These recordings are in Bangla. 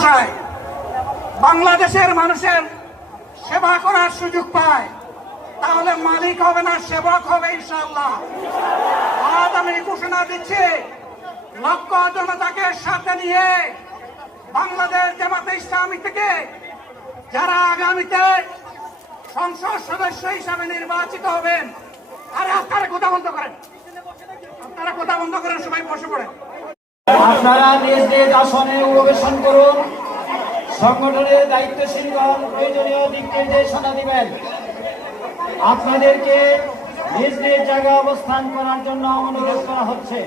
ভাষায় বাংলাদেশের মানুষের সেবা করার সুযোগ পায়, তাহলে মালিক হবে না, সেবক হবে ইনশাল্লাহ আজ আমি ঘোষণা দিচ্ছি লক্ষ জনতাকে সাথে নিয়ে বাংলাদেশ জামাতে ইসলামী থেকে যারা আগামীতে সংসদ সদস্য হিসাবে নির্বাচিত হবেন, আরে আপনারা কথা বন্ধ করেন। আপনারা কথা বন্ধ করেন, সবাই বসে পড়েন। আপনারা নিজ নিজ আসনে অববেশন করুন। সংগঠনের দায়িত্বশীলগণ প্রয়োজনীয় দিক নির্দেশনা দিবেন। আপনাদেরকে নিজ নিজ জায়গায় অবস্থান করার জন্য অনুরোধ করা হচ্ছে।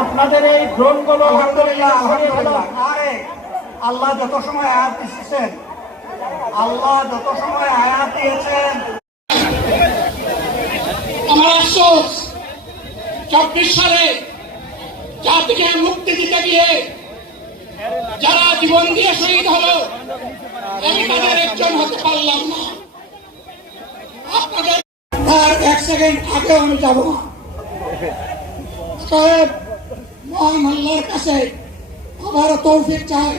আপনাদের এই ড্রোনগুলো আল্লাহ যত সময় আয়াত দিয়েছেন, আল্লাহ যত সময় আয়াত দিয়েছেন আমার আফসোস চব্বিশ সালে জাতিকে মুক্তি দিতে গিয়ে যারা জীবন দিয়ে শহীদ হলো, আমি তাদের একজন হতে পারলাম না। আপনাদের এক সেকেন্ড আগেও আমি মহান আল্লাহর কাছে আবারও তৌফিক চাই।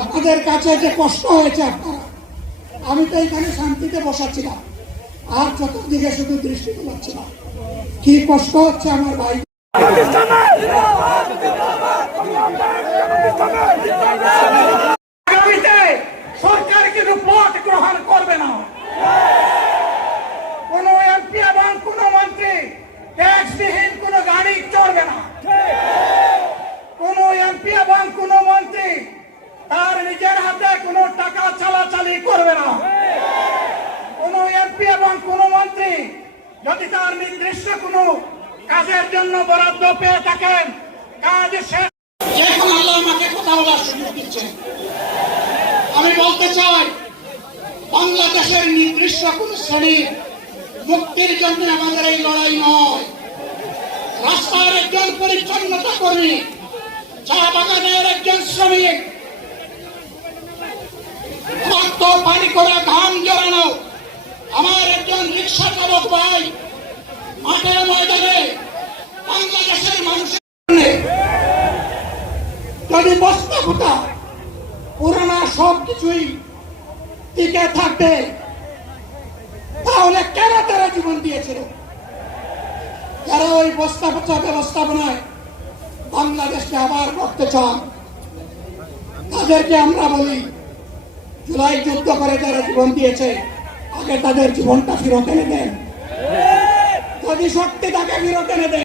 আপনাদের কাছে যে কষ্ট হয়েছে আপনারা, আমি তো এখানে শান্তিতে বসাচ্ছিলাম। আর চতুর্দিকে শুধু দৃষ্টি না। কি কষ্ট হচ্ছে আমার ভাই। আগামীতে সরকার কিন্তু ভোট গ্রহণ করবে না কোন এমপি এবং কোন মন্ত্রী ট্যাক্সবিহীন কোন গাড়ি চলবে না কোন এমপি এবং কোন মন্ত্রী তার নিজের হাতে কোনো টাকা চালাচালি করবে না কোন এমপি এবং কোন মন্ত্রী যদি তার নির্দিষ্ট কোনো কাজের জন্য বরাদ্দ পেয়ে থাকেন। কাজ এখন আল্লাহ আমাকে কথা বলার সুযোগ দিচ্ছেন আমি বলতে চাই, বাংলাদেশের নির্দিষ্ট কোন শ্রেণির মুক্তির জন্য আমাদের এই লড়াই নয়। রাস্তার একজন পরিচ্ছন্নতা কর্মী, চা বাগানের একজন শ্রমিক পানি করে ঘাম জড়ানো, আমার একজন রিক্সা চালক ভাই মাঠের ময়দানে বাংলাদেশের মানুষের যদি বস্তা ফুটা পুরানা সব কিছুই টিকে থাকবে, তাহলে কেন তারা জীবন দিয়েছিল? যারা ওই বস্তা পচা ব্যবস্থাপনায় বাংলাদেশকে আবার করতে চান, তাদেরকে আমরা বলি, জুলাই যুদ্ধ করে যারা জীবন দিয়েছে, আগে তাদের জীবনটা ফিরত এনে দেন। যদি সত্যি তাকে ফিরত এনে দেন